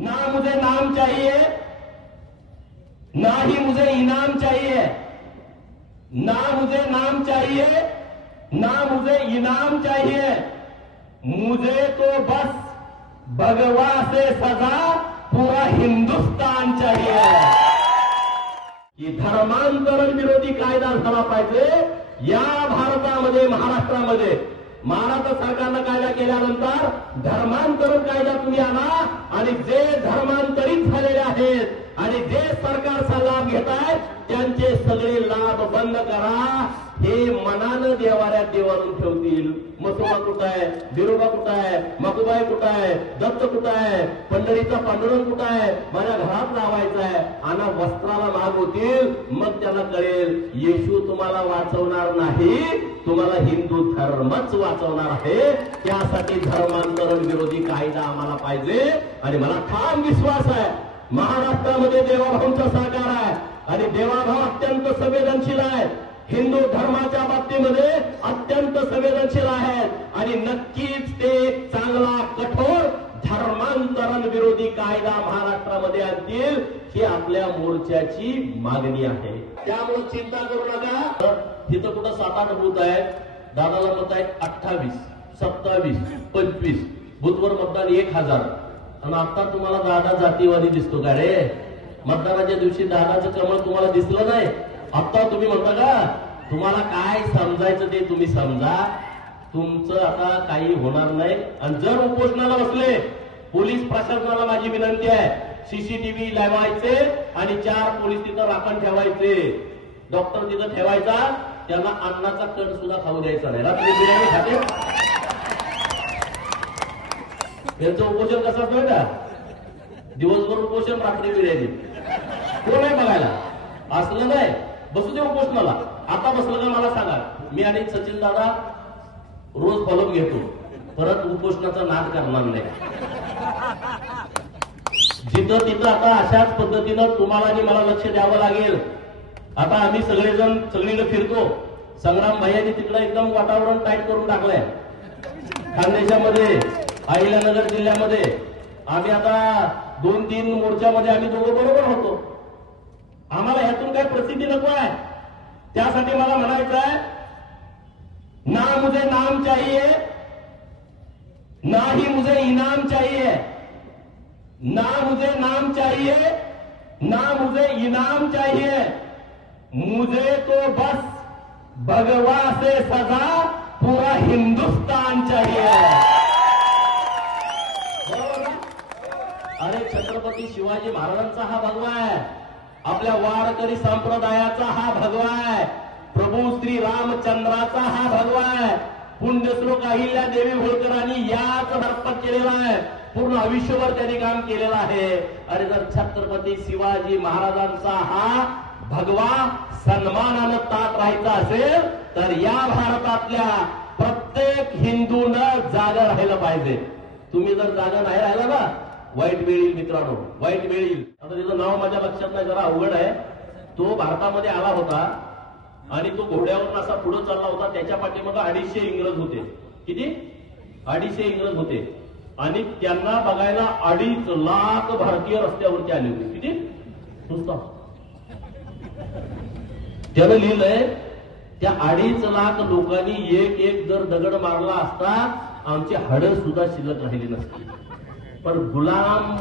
ना मुझे नाम चाहिए, ना ही मुझे इनाम चाहिए। ना मुझे नाम चाहिए, ना मुझे इनाम चाहिए। मुझे तो बस भगवा से सजा पूरा हिंदुस्तान चाहिए। की धर्मांतरण विरोधी कायदा झाला पाहिजे या भारतामध्ये, महाराष्ट्रामध्ये महाराष्ट्र सरकारनं कायदा केल्यानंतर धर्मांतरण कायदा तुम्ही आणा आणि जे धर्मांतरित झालेले आहेत आणि जे सरकारचा लाभ घेत आहेत त्यांचे सगळे लाभ बंद करा. हे मनानं देवाऱ्यात देवारून ठेवतील. मसोबा कुठं आहे? बिरोबा कुठं आहे? मकुबाई कुठं आहे? दत्त कुठं आहे? पंढरीचा पांडुरंग कुठं आहे? माझ्या घरात लावायचा आहे. आणि वस्त्राला माग होतील. मग त्याला कळेल येशू तुम्हाला वाचवणार नाही. तुम्हाला हिंदू धर्मच वाचवणार आहे. त्यासाठी धर्मांतरण विरोधी कायदा आम्हाला पाहिजे. आणि मला ठाम विश्वास आहे. महाराष्ट्रामध्ये देवाभाऊंचा सहकार आहे. आणि देवाभाऊ अत्यंत संवेदनशील आहे. हिंदू धर्माच्या बाबतीमध्ये अत्यंत संवेदनशील आहेत. आणि नक्कीच ते चांगला कठोर धर्मांतरण विरोधी कायदा महाराष्ट्रामध्ये आणतील ही आपल्या मोर्चाची मागणी आहे. त्यामुळे चिंता करू नका. तिथं कुठं सात आठ बूथ आहेत? दादाला मत आहेत अठ्ठावीस सत्तावीस पंचवीस. बूथवर मतदान एक हजार. आणि आता तुम्हाला दादा जातीवादी दिसतो का रे? मतदानाच्या दिवशी दादाचं कमळ तुम्हाला दिसलं नाही. आता तुम्ही म्हणता का? तुम्हाला काय समजायचं ते तुम्ही समजा. तुमचं आता काही होणार नाही. आणि जर उपोषणाला बसले पोलीस प्रशासनाला माझी विनंती आहे सीसीटीव्ही लावायचे आणि चार पोलीस तिथं राखण ठेवायचे. डॉक्टर तिथं ठेवायचा त्यांना अन्नाचा कण सुद्धा खाऊ द्यायचा नाही. रात्री बिर्याणी खाते. यांचं उपोषण कसं असतं का दिवसभर उपोषण रात्री बिर्याणी. कोण आहे बघायला? असलं नाही. बसू दे उपोषणाला. आता बसलं का मला सांगा. मी आणि सचिन दादा रोज फॉलोअप घेतो. परत उपोषणाचा नाद करणार नाही. जिथं तिथं आता अशाच पद्धतीनं तुम्हाला आणि मला लक्ष द्यावं लागेल. आता आम्ही सगळेजण सगळीकडे फिरतो. संग्राम भैयानी तिकडं एकदम वातावरण टाईट करून टाकलंय. खानदेशामध्ये अहिल्यानगर जिल्ह्यामध्ये. आम्ही आता दोन तीन मोर्चामध्ये आम्ही दोघं बरोबर होतो. आम्हाला ह्यातून काही प्रसिद्धी नको आहे? त्यासाठी मला म्हणायचं आहे ना मुझे नाम चाहिए ना ही मुझे इनाम चाहिए। ना मुझे नाम चाहिए ना मुझे इनाम चाहिए। मुझे तो बस भगवा से सजा पूरा हिंदुस्तान चाहिए। अरे छत्रपती शिवाजी महाराजांचा हा भगवा आहे. आपल्या वारकरी संप्रदायाचा हा भगवा आहे. प्रभू श्री रामचंद्राचा हा भगवा आहे. पुण्यश्लोक अहिल्या देवी होळकरांनी याच धर्पण केलेला आहे. पूर्ण आयुष्यभर त्यांनी काम केलेलं आहे. अरे जर छत्रपती शिवाजी महाराजांचा हा भगवा सन्मानानं ताट राहायचा असेल तर या भारतातल्या प्रत्येक हिंदूनं जागा राहिलं पाहिजे. तुम्ही जर जागा नाही राहिला ना वाईट मिळेल मित्रांनो वाईट मिळेल. आता तिचं नाव माझ्या लक्षात नाही जरा अवघड आहे. तो भारतामध्ये आला होता. आणि तो घोड्यावरून असा पुढे चालला होता त्याच्या पाठीमाग अडीचशे इंग्रज होते. किती? अडीचशे इंग्रज होते. आणि त्यांना बघायला अडीच लाख भारतीय रस्त्यावरती आले होते. किती? नुसता. त्यानं लिहिलंय त्या अडीच लाख लोकांनी एक एक जर दगड मारला असता आमची हाडं सुद्धा शिल्लक राहिली नसती. पण गुलाम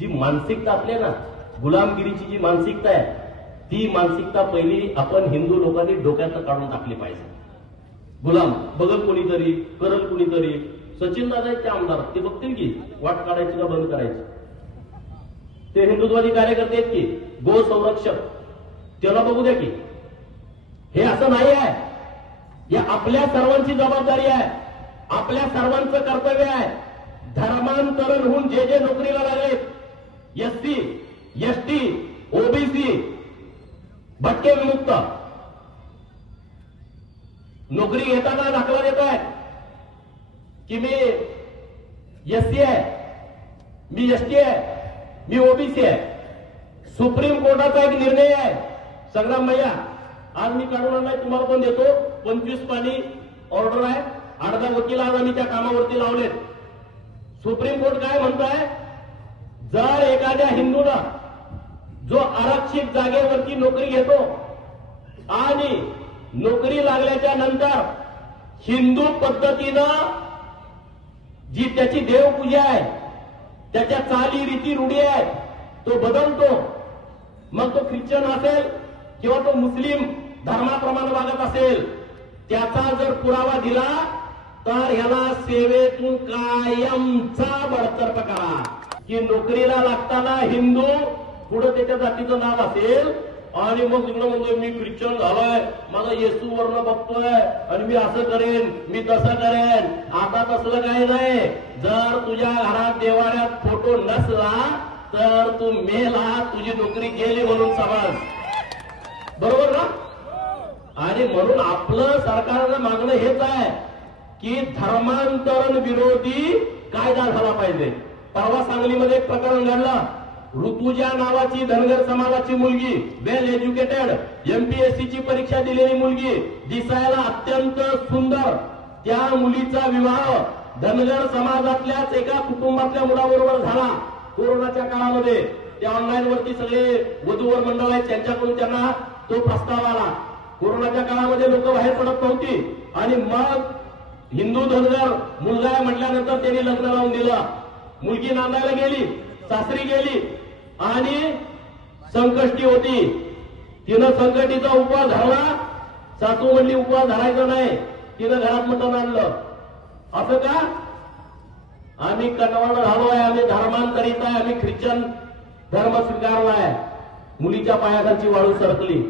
जी मानसिकता आपल्या ना गुलामगिरीची जी मानसिकता आहे ती मानसिकता पहिली आपण हिंदू लोकांनी डोक्यात काढून टाकली पाहिजे. गुलाम बघल कोणीतरी करल कोणीतरी सचिन दादा ते आमदार ते बघतील की वाट काढायची का बंद करायची. ते हिंदुत्वादी कार्यकर्ते आहेत की गो संरक्षक. त्याला बघू द्या की. हे असं नाही आहे. या आपल्या सर्वांची जबाबदारी आहे. आपल्या सर्वांचं कर्तव्य आहे. धर्मांतरण होऊन जे जे नोकरीला लागलेत S C S T OBC भटके विमुक्त नोकरी घेताना दाखला देत आहेत की मी एस सी आहे मी एस टी आहे मी ओबीसी आहे. सुप्रीम कोर्टाचा एक निर्णय आहे. संग्राम भैया आज मी काढून आणलाय तुम्हाला पण देतो. पंचवीस पाणी ऑर्डर आहे. अर्धा वकील आज आम्ही त्या कामावरती लावलेत. सुप्रीम कोर्ट काय म्हणताय? जर एखाद्या हिंदूला जो आरक्षित जागेवरती नोकरी घेतो आणि नोकरी लागल्याच्या नंतर हिंदू पद्धतीनं जी त्याची देवपूजा आहे त्याच्या चाली रीती रूढी आहेत तो बदलतो. मग तो ख्रिश्चन असेल किंवा तो मुस्लिम धर्माप्रमाणे वागत असेल त्याचा जर पुरावा दिला तर ह्याला सेवेतून कायमचा बडतर्फ करा. की नोकरीला लागताना हिंदू पुढे त्याच्या जातीचं नाव असेल आणि मग तिकडं म्हणतोय मी ख्रिश्चन झालोय माझा येसू वर्ण बघतोय आणि मी असं करेन मी तसं करेन. आता तसलं काही नाही. जर तुझ्या घरात देवाऱ्यात फोटो नसला तर तू मेला तुझी नोकरी गेली म्हणून समज. बरोबर ना आणि म्हणून आपलं सरकारनं मागणं हेच आहे की धर्मांतरण विरोधी कायदा झाला पाहिजे. परवा सांगलीमध्ये एक प्रकरण घडलं. ऋतुजा नावाची धनगर समाजाची मुलगी वेल एज्युकेटेड एमपीएससी ची परीक्षा दिलेली मुलगी दिसायला अत्यंत सुंदर. त्या मुलीचा विवाह धनगर समाजातल्याच एका कुटुंबातल्या मुलाबरोबर झाला. कोरोनाच्या काळामध्ये त्या ऑनलाईन वरती सगळे वधूवर मंडळ आहेत त्यांच्याकडून त्यांना तो प्रस्ताव आला. कोरोनाच्या काळामध्ये लोक बाहेर पडत नव्हती. आणि मग हिंदू धनगर मुलगा म्हटल्यानंतर त्यांनी लग्न लावून दिलं. मुलगी नांदायला गेली सासरी गेली आणि संकष्टी होती. तिनं संकटीचा उपवास धरला. सासू म्हणली उपवास धरायचा नाही. तिनं घरात मटण आणलं. असं का? आम्ही कटवाड आहे आम्ही धर्मांतरित आहे आम्ही ख्रिश्चन धर्म स्वीकारलाय मुलीच्या पायाखालची वाळू सरकली.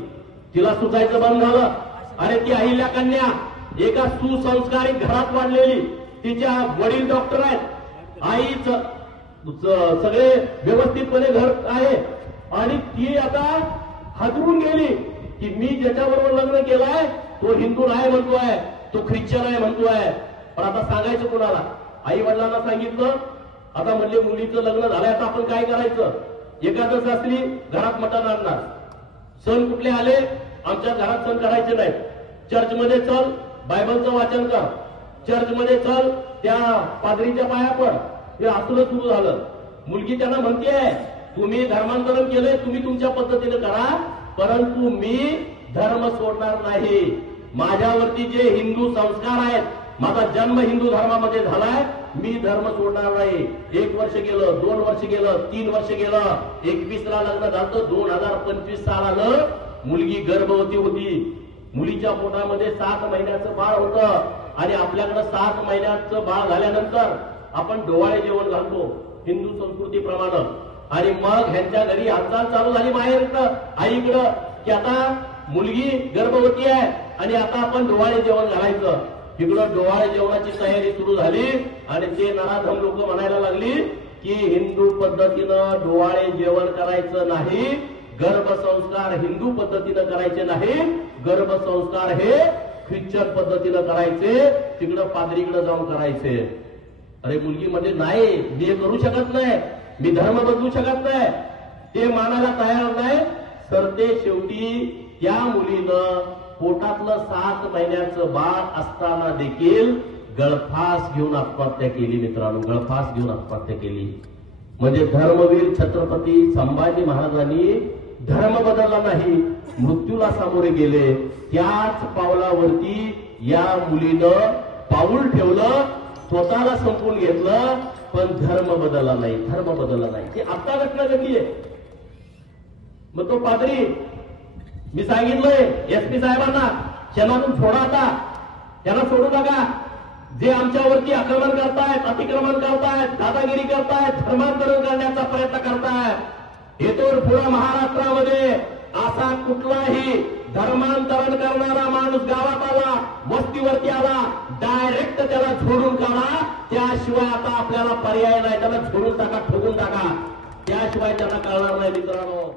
तिला सुचायचं बंद झालं. अरे ती अहिल्या कन्या एका सुसंस्कारित घरात वाढलेली. तिच्या वडील डॉक्टर आहेत. आईच सगळे व्यवस्थितपणे घर आहे. आणि ती आता हादरून गेली की मी ज्याच्याबरोबर लग्न केलाय तो हिंदू नाही म्हणतोय तो ख्रिश्चन आहे म्हणतोय. पण आता सांगायचं कोणाला? आई वडिलांना सांगितलं आता म्हणले मुलीचं लग्न झालंय आता आपण काय करायचं? एकादश असली घरात मटण आणणार. सण कुठले आले? आमच्या घरात सण करायचे नाही चर्चमध्ये चल बायबलचं वाचन कर. चर्चमध्ये चल त्या पादरीच्या पाया पड. हे असलं सुरू झालं. मुलगी त्यांना म्हणते तुम्ही धर्मांतरण केलंय तुम्ही तुमच्या पद्धतीने करा परंतु मी धर्म सोडणार नाही. माझ्यावरती जे हिंदू संस्कार आहेत माझा जन्म हिंदू धर्मामध्ये झालाय मी धर्म सोडणार नाही. एक वर्ष गेलं दोन वर्ष गेलं तीन वर्ष गेलं एकवीस ला लग्न झालं दोन हजार पंचवीस साल आलं मुलगी गर्भवती होती. मुलीच्या पोटामध्ये सात महिन्याचं बाळ होतं आणि आपल्याकडे सात महिन्याचं बाळ झाल्यानंतर आपण डोवाळे जेवण घालतो हिंदू संस्कृतीप्रमाणे आणि मग ह्यांच्या घरी हालचाल चालू झाली बाहेर आईकडं की आता मुलगी गर्भवती आहे आणि आता आपण डोवाळे जेवण घालायचं. इकडं डोवाळे जेवणाची तयारी सुरू झाली आणि ते नराधम लोक म्हणायला लागली की हिंदू पद्धतीनं डोवाळे जेवण करायचं नाही गर्भसंस्कार हिंदू पद्धतीनं करायचे नाही गर्भसंस्कार हे ख्रिश्चन पद्धतीनं करायचे तिकडं पादरीकडे जाऊन करायचे. अरे मुलगी म्हणजे नाही मी हे करू शकत नाही मी धर्म बदलू शकत नाही ते मानायला तयार नाही. तर ते शेवटी त्या मुलीनं पोटातलं सात महिन्याचं बाळ असताना देखील गळफास घेऊन आत्महत्या केली मित्रांनो गळफास घेऊन आत्महत्या केली. म्हणजे धर्मवीर छत्रपती संभाजी महाराजांनी धर्म बदलला नाही मृत्यूला सामोरे गेले. त्याच पावलावरती या मुलीनं पाऊल ठेवलं. स्वतःला संपून घेतलं पण धर्म बदलला नाही. धर्म बदलला नाही. ती आता घटना घडली आहे. मग तो पादरी मी सांगितलंय एस पी साहेबांना क्षणातून सोडा आता. त्यांना सोडू नका. जे आमच्यावरती आक्रमण करतायत अतिक्रमण करतायत दादागिरी करतायत धर्मांतरण करण्याचा प्रयत्न करतायत येतो पुढे महाराष्ट्रामध्ये असा कुठलाही धर्मांतरण करणारा माणूस गावात आला वस्तीवरती आला डायरेक्ट त्याला झोडून काढा. त्याशिवाय आता आपल्याला पर्याय नाही. त्याला झोडून टाका ठोकून टाका. त्याशिवाय त्यांना कळणार नाही मित्रांनो.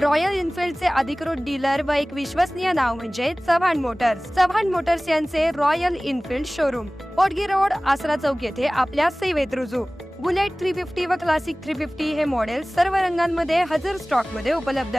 रॉयल इन्फिल्डचे अधिकृत डीलर व एक विश्वसनीय नाव म्हणजे चव्हाण मोटर्स. चव्हाण मोटर्स यांचे Royal Enfield showroom Potgi road Asara chowk येथे आपल्या सेवेत रुजू. बुलेट थ्री फिफ्टी व क्लासिक थ्री फिफ्टी हे मॉडेल सर्व रंगांमध्ये हजर स्टॉकमध्ये उपलब्ध.